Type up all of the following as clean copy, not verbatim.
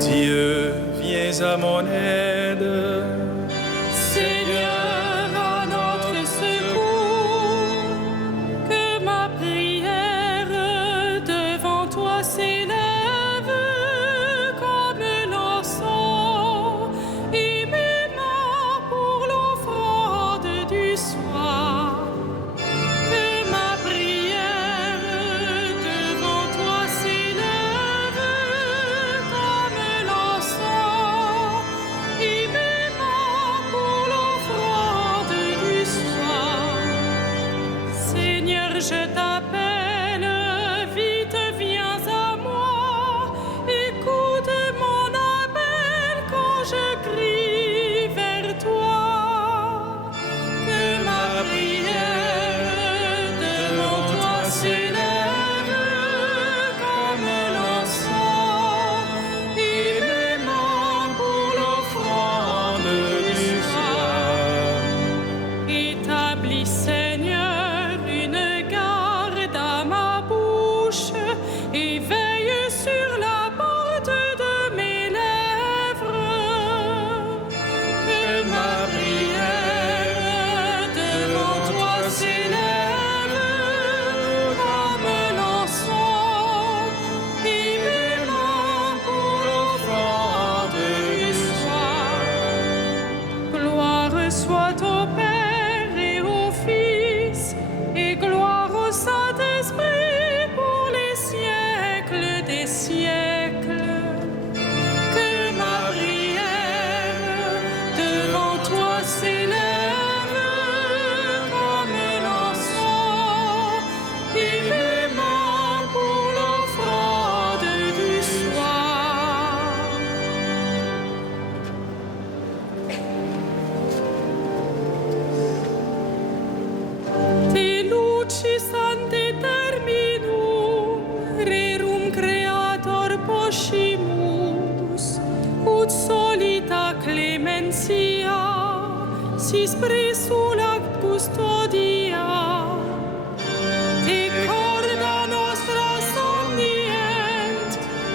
Dieu, viens à mon aide. Seigneur, à notre secours, que ma prière devant toi s'élève comme l'encens et mes mains pour l'offrande du soir. Que ma prière devant toi s'élève comme l'encens et mes mains pour l'offrande du soir. Seigneur, je t'appelle, vite viens à moi. Écoute mon appel quand je crie vers toi. Que ma prière devant toi s'élève comme l'encens et mes mains pour l'offrande du soir. Établis, Seigneur, une garde à ma bouche et veille sur la porte de mes lèvres. Que ma prière devant toi s'élève comme l'encens et mes mains pour l'offrande du soir. Gloire soit au Père et au Fils et gloire au Saint-Esprit pour les siècles des siècles. Que ma prière devant toi s'élève comme l'encens et mes mains pour l'offrande du soir. Te luci sancte terminum, rerum creator poscimus, ut solita clementia, sis presulac custodia. Te corda nostra somnient,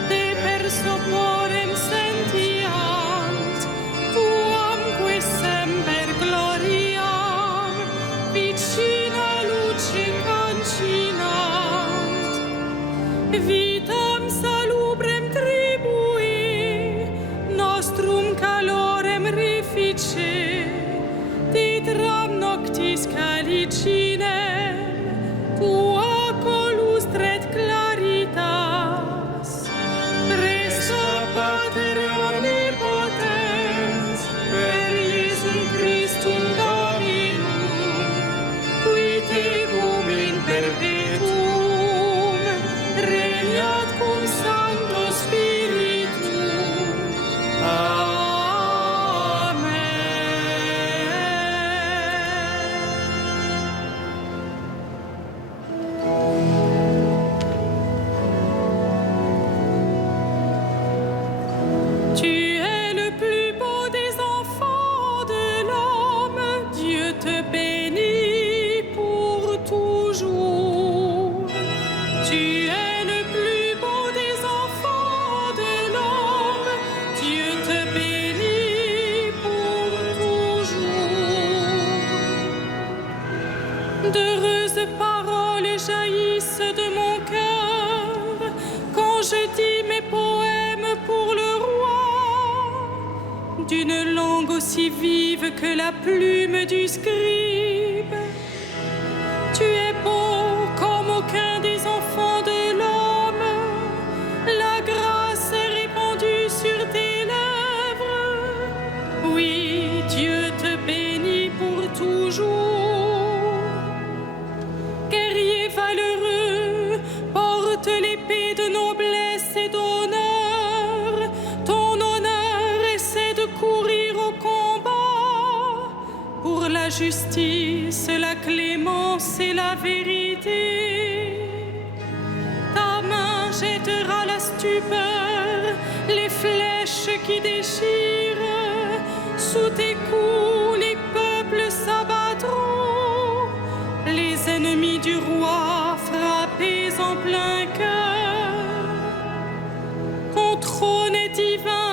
te persoporem sentiant, tuamque semper gloriam, vicina luce cancinant. Vitam salubrem tribui, nostrum calorem refice, titram noctis calicinem, tua colustret claritas. Presta Pater omnipotens, per Iesum Christum Dominum, qui tecum in perpetuum regnat cum Sancto Spiritum. Amen. Tu es le plus beau des enfants de l'homme, Dieu te bénit pour toujours. Tu es le plus beau des enfants de l'homme, Dieu te bénit pour toujours. D'heureuses paroles jaillissent de mon cœur quand je dis mes poèmes pour le roi, d'une langue aussi vive que la plume du scribe. Tu es beau comme aucun des enfants de l'homme, la grâce est répandue sur tes lèvres. Oui, Dieu te bénit pour toujours. Guerrier valeureux, porte l'épée de noblesse et d'honneur. Ton honneur essaie de courir au combat pour la justice, la clémence et la vérité. Ta main jettera la stupeur, les flèches qui déchirent. Sous tes coups, les peuples s'abattront. Les ennemis du roi frappés en plein cœur. Ton trône est divin.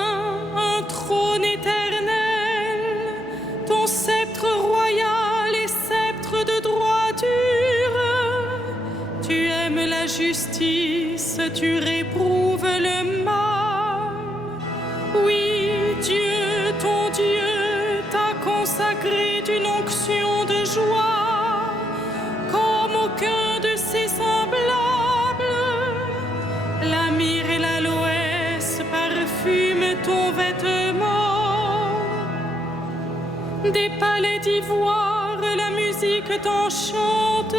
Tu aimes la justice, tu réprouves le mal. Oui, Dieu, ton Dieu, t'a consacré d'une onction de joie, comme aucun de ses semblables. La myrrhe et l'aloès parfument ton vêtement. Des palais d'ivoire, la musique t'enchante.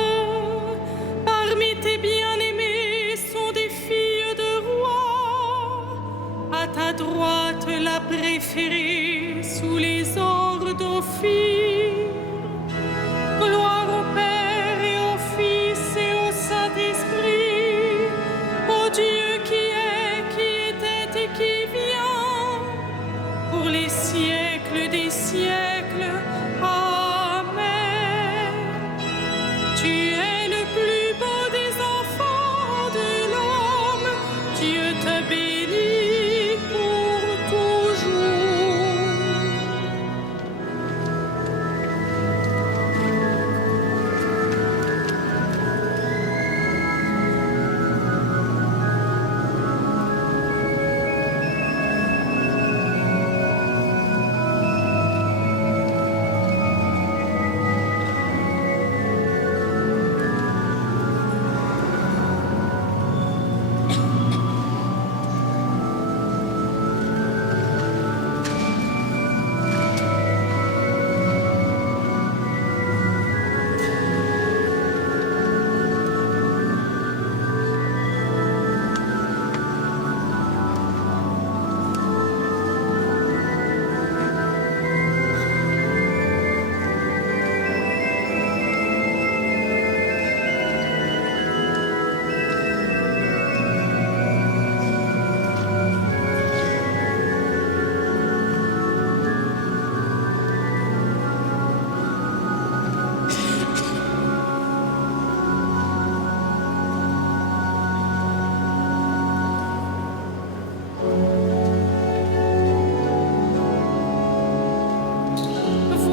Parmi tes bien-aimés sont des filles de rois. À ta droite, la préférée sous les ors d'Ophir. Gloire au Père et au Fils et au Saint-Esprit, au Dieu qui est, qui était et qui vient, pour les siècles des siècles. Amen. Tu es le plus beau des enfants de l'homme. Dieu te bénit pour toujours.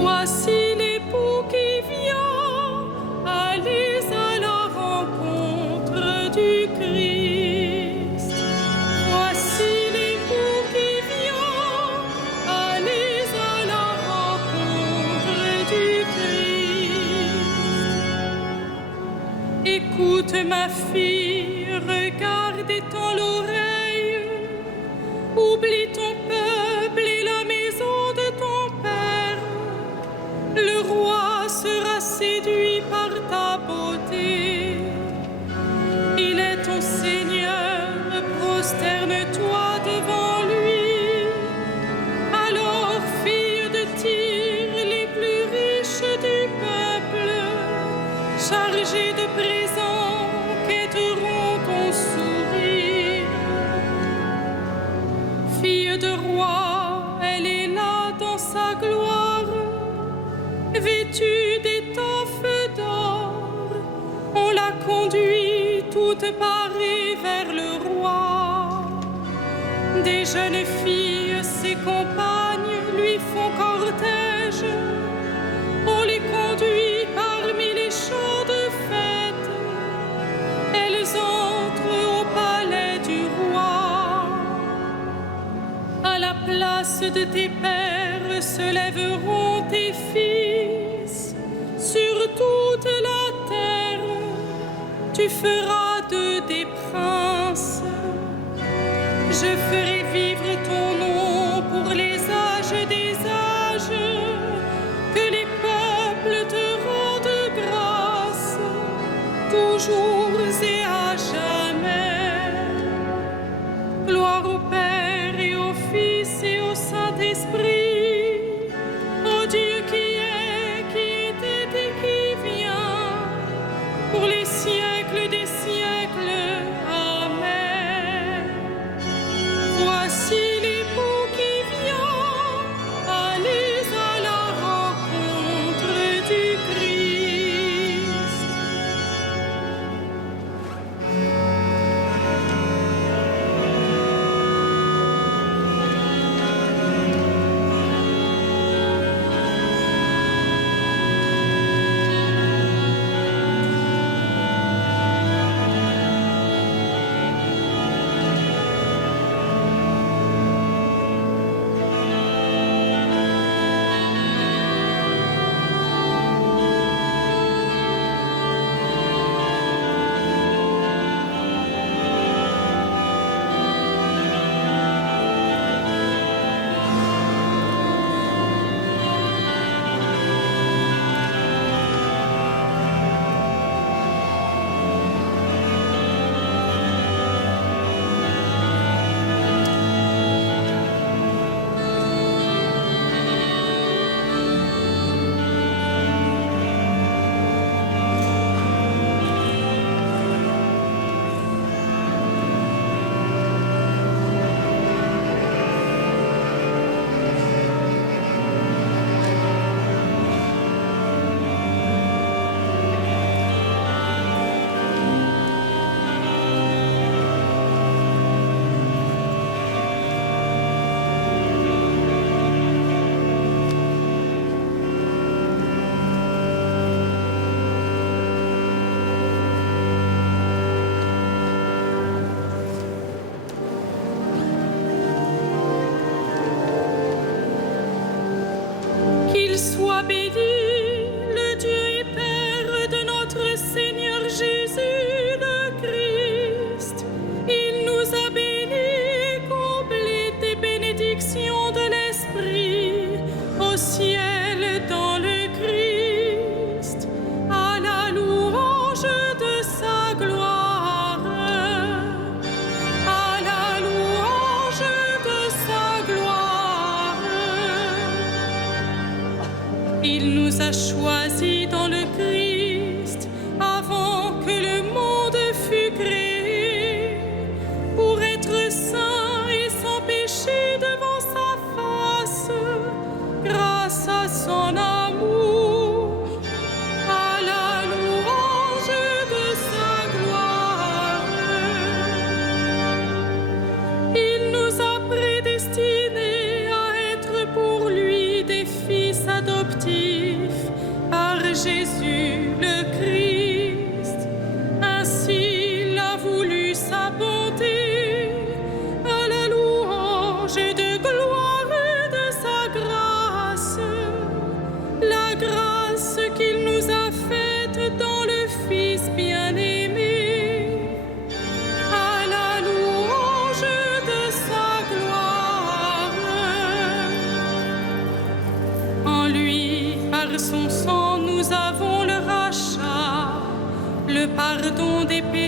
Voici l'époux qui vient, allez à la rencontre du Christ. Voici l'époux qui vient, allez à la rencontre du Christ. Écoute ma fille, regarde et tends l'oreille, oublie ton peuple et la maison de ton Père. Le roi sera séduit par ta beauté. Il est ton Seigneur, prosterne-toi devant lui. Alors, filles de Tyr, les plus riches du peuple, chargées de présents, quêteront ton sourire. Fille de roi, elle est là dans sa gloire, vêtue d'étoffes d'or. On la conduit toute parée vers le roi. Des jeunes filles, ses compagnes, lui font cortège. On les conduit parmi les chants de fête. Elles entrent au palais du roi. À la place de tes pères se lèveront tes fils. Sur toute la terre, tu feras d'eux des princes. Je ferai vivre ton nom pour les âges des âges. Que les peuples te rendent grâce, toujours et à jamais. Gloire au Père et au Fils et au Saint-Esprit, au Dieu qui est, qui était et qui vient, pour les siècles des siècles. Amen. Voici l'époux qui vient, allez à la rencontre du Christ.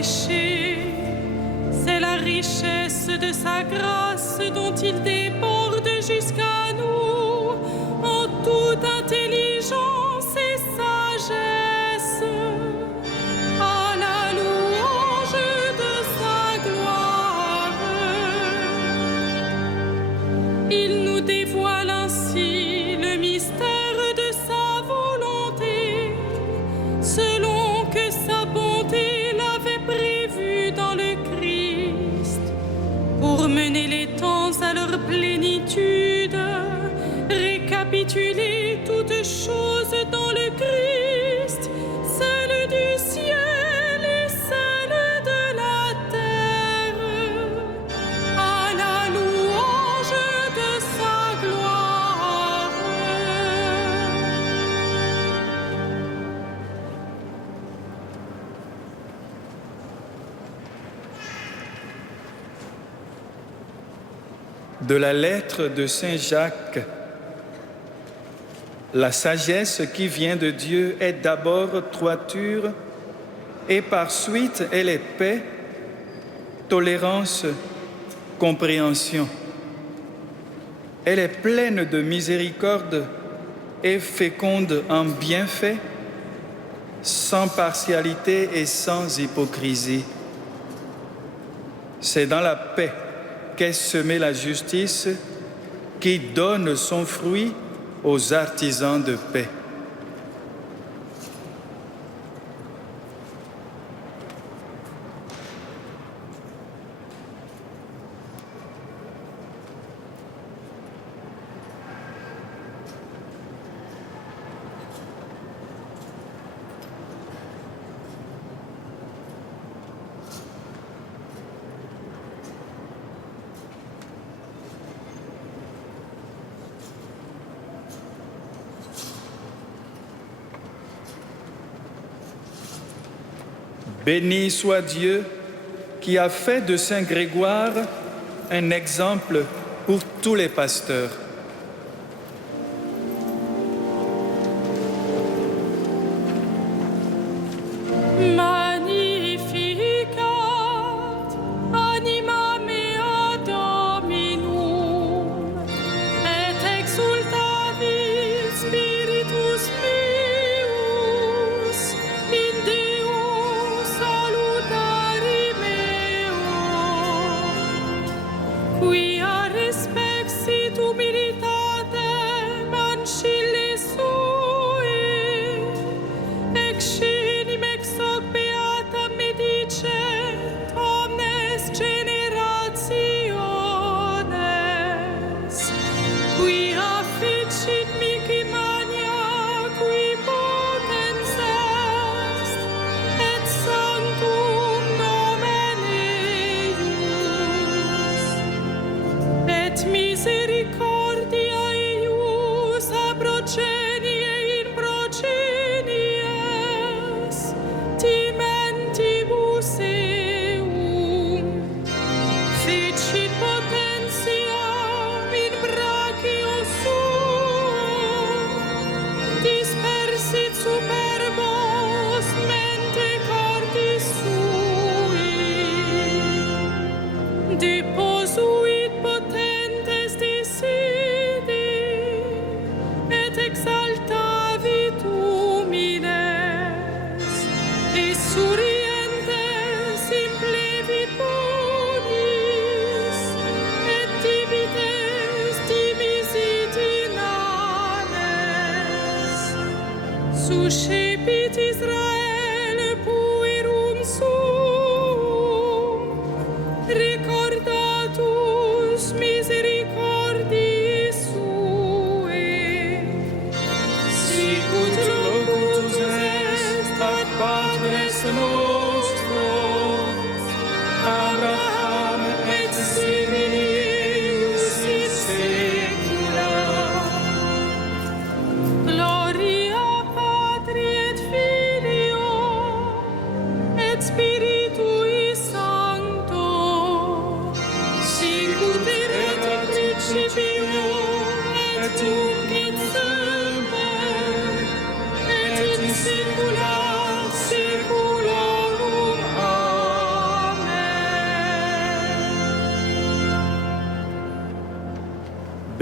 péché. C'est la richesse de sa grâce dont il déborde jusqu'à nous en toute intelligence et sagesse. À la louange de sa gloire. Il nous dévoile ainsi le mystère de sa volonté, selon que sa bonté l'avait prévu dans le Christ, pour mener les temps à leur plénitude, récapituler toutes choses dans le Christ, celle du ciel et celle de la terre, à la louange de sa gloire. De la lettre de Saint Jacques. La sagesse qui vient de Dieu est d'abord droiture et par suite elle est paix, tolérance, compréhension. Elle est pleine de miséricorde et féconde en bienfaits, sans partialité et sans hypocrisie. C'est dans la paix qu'est semée la justice qui donne son fruit aux artisans de paix. Béni soit Dieu qui a fait de Saint Grégoire un exemple pour tous les pasteurs. Magnificat anima mea Dominum, et exultavit spiritus meus in Deo salutari meo, quia respexit humilitatis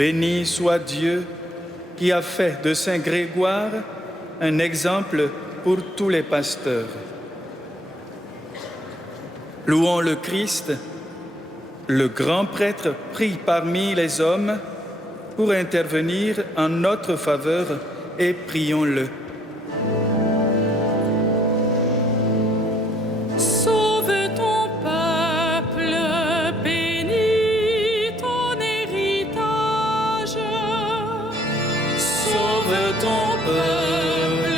Béni soit Dieu qui a fait de Saint Grégoire un exemple pour tous les pasteurs. Louons le Christ, le grand prêtre pris parmi les hommes pour intervenir en notre faveur et prions-le. Sauve ton peuple, bénis ton héritage. Sauve ton peuple,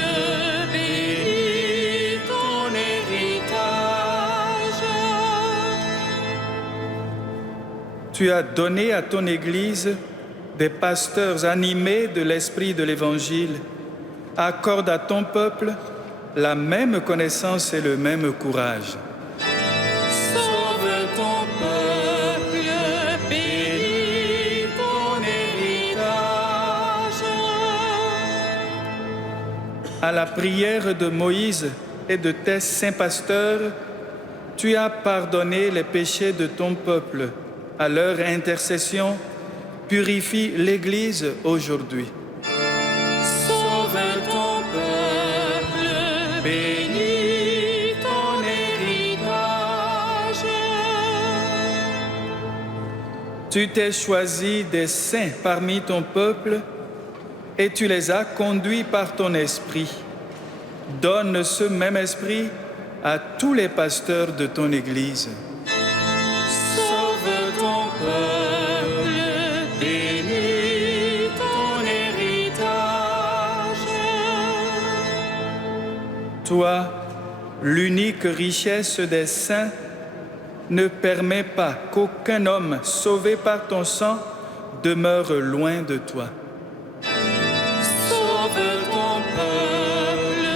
bénis ton héritage. Tu as donné à ton Église des pasteurs animés de l'esprit de l'Évangile. Accorde à ton peuple la même connaissance et le même courage. Sauve ton peuple, bénis ton héritage. À la prière de Moïse et de tes saints pasteurs, tu as pardonné les péchés de ton peuple. À leur intercession, purifie l'Église aujourd'hui. Sauve ton peuple, bénis ton héritage. Tu t'es choisi des saints parmi ton peuple et tu les as conduits par ton esprit. Donne ce même esprit à tous les pasteurs de ton Église. Sauve ton peuple, bénis ton héritage. Toi, l'unique richesse des saints, ne permets pas qu'aucun homme sauvé par ton sang demeure loin de toi. Sauve ton peuple,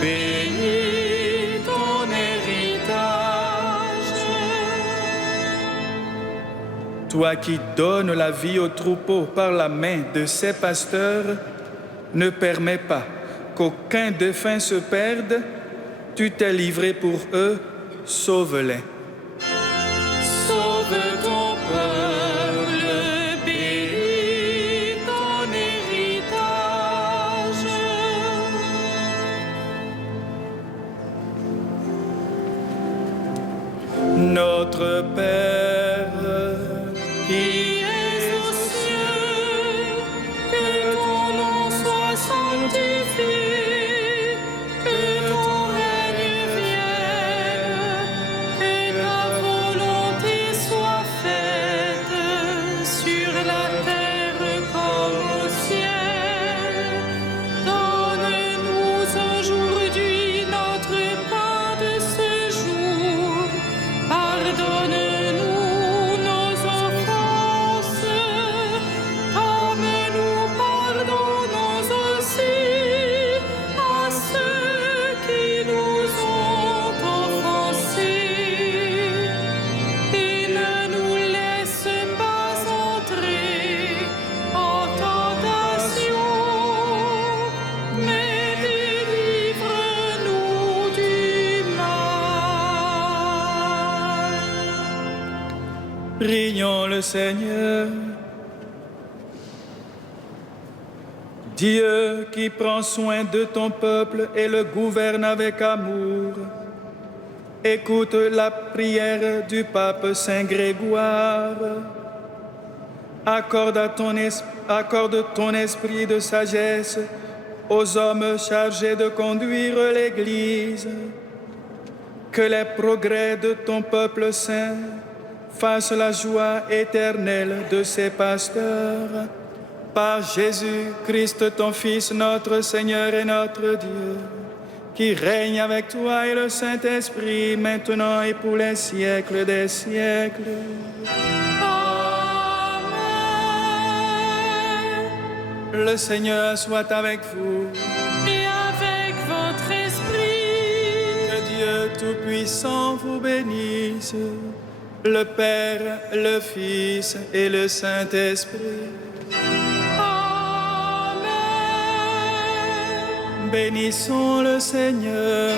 bénis ton héritage. Toi qui donnes la vie au troupeau par la main de ses pasteurs, ne permets pas qu'aucun défunt se perde. Tu t'es livré pour eux, sauve-les. Sauve ton peuple, bénis ton héritage. Notre Père, Qui es aux cieux, que ton nom soit sanctifié, que ton règne vienne, que ta volonté soit faite sur la terre comme au ciel. Donne-nous aujourd'hui notre pain de ce jour. Pardonne-nous nos offenses, comme nous pardonnons aussi à ceux qui nous ont offensés. Et ne nous laisse pas entrer en tentation, mais délivre-nous du mal. prions le Seigneur. Dieu qui prend soin de ton peuple et le gouverne avec amour, écoute la prière du pape Saint Grégoire. Accorde ton esprit de sagesse aux hommes chargés de conduire l'Église. Que les progrès de ton peuple saint fassent la joie éternelle de ses pasteurs. Par Jésus-Christ, ton Fils, notre Seigneur et notre Dieu, qui règne avec toi et le Saint-Esprit, maintenant et pour les siècles des siècles. Amen. Le Seigneur soit avec vous. Et avec votre esprit. Que Dieu Tout-Puissant vous bénisse, le Père, le Fils et le Saint-Esprit. Amen. Bénissons le Seigneur.